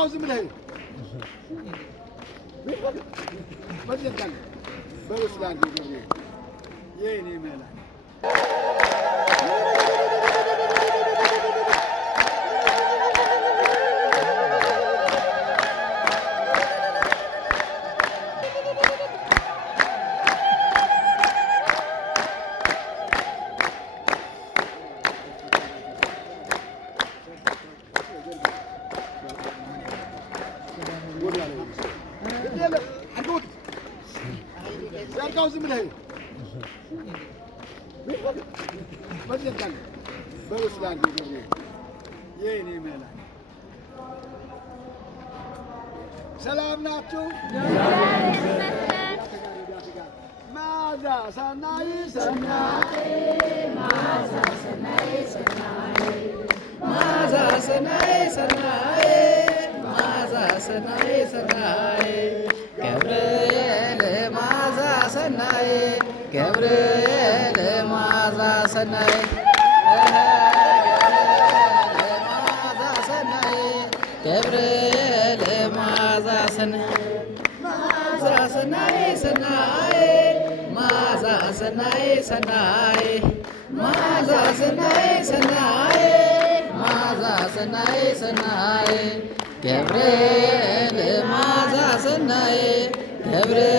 ዘርጋው ዝም ብለህ በጀታል በሩስላን ገብርኤል የኔ መላ ዘርጋው ዝም ብለህ በጀታል በሩስላን ገብርኤል የኔ መላ ሰላም ናችሁ? ማዛ ሰናይ ሰናይ ማዛ ሰናይ ሰናይ ማዛ ሰናይ ሰናይ ማዛ ሰናይ ሰናይ ገብርኤል ማዛ ሰናይ ገብርኤል ማዛ ሰናይ ማዛ ሰናይ ገብርኤል ማዛ ሰናይ ማዛ ሰናይ ሰናይ ማዛ ሰናይ ሰናይ ማዛ ሰናይ ሰናይ ማዛ ሰናይ ሰናይ ገብርኤል ማዛ ሰናይ ገብርኤል